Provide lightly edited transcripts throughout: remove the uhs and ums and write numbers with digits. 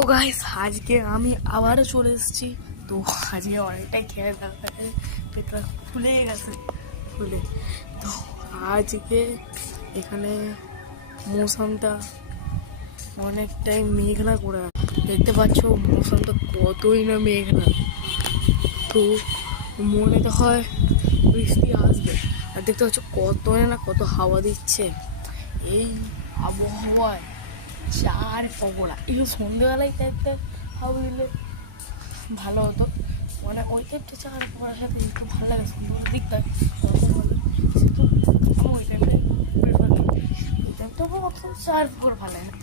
তো গাইস আজকে আমি আবারও চলে এসেছি। তো আজকে অনেকটাই খেয়ে পেটটা ফুলে গেছে তো আজকে এখানে মৌসুমটা অনেকটাই মেঘলা করে দেখতে পাচ্ছ। মৌসুমটা কতই না মেঘলা, তো মনে তো হয় বৃষ্টি আসবে। আর দেখতে পাচ্ছ কতই না কত হাওয়া দিচ্ছে। এই আবহাওয়ায় চার পকোড়া এগুলো সন্ধ্যেবেলায় টাইপটা হাওয়া দিলে ভালো হতো, মানে ওই টাইপটা চার পকোড়ার সাথে একটু ভালো লাগে সন্ধ্যেবেলা দিকটা সেহেতু আমি ওই টাইপটাই প্রেফার করি। এই টাইপটা আমার অত চার পকোড়া ভালো লাগে না,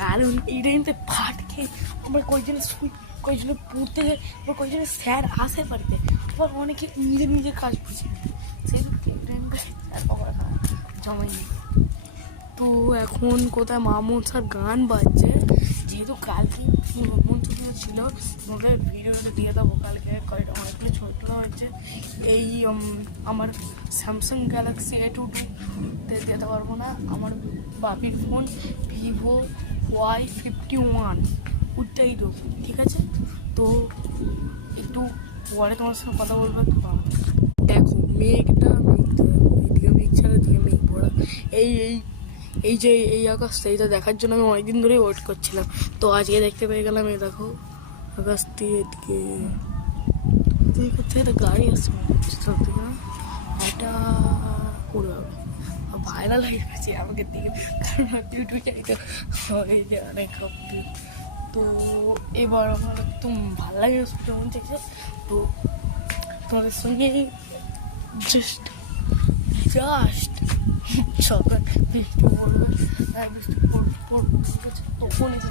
কারণ এই টাইমতে ফাট খেয়ে আমরা কয়েকজনে শুই, কয়েকজনে পড়তে যাই, আবার কয়েকজনে স্যার আসে বাড়িতে, আবার অনেকে নিজের কাজ বুঝে সেহেতু এই টাইমটা চার পকোড়া খাওয়া জমাই নেই। তো এখন কোথায় মামুসার গান বাজছে, যেহেতু কালকে মন ছুটি ছিল ওদের ভিডিওটা দিয়ে দেবো। কালকে কয়েকটা অনেকগুলো ছবি তোলা হয়েছে। এই আমার স্যামসাং গ্যালাক্সি A22 দিতে পারবো না, আমার বাপির ফোন Vivo Y51 ওইটাই দেবো, ঠিক আছে? তো একটু পরে তোমার সঙ্গে কথা বলবো। দেখো মেঘটা এদিকে মেঘ ছাড়া এদিকে মেঘ পড়া, এই যে এই আকাশটা, এইটা দেখার জন্য আমি অনেকদিন ধরেই ওয়েট করছিলাম। তো আজকে দেখতে পেয়ে গেলাম। এই দেখো আকাশ দিয়ে এদিকে একটা গাড়ি আসছে সব থেকে না, এটা উড়ে যাবে ভাইরাল হয়ে গেছে আমাকে দিকে, কারণ ইউটিউব চাইতে এই যে অনেক তো এবার আমার একদম ভালো লাগে যেমন দেখছে। তো তোমাদের সঙ্গে জাস্ট সকাল বৃষ্টি পড়বে, বৃষ্টি পড়বে তখন এসে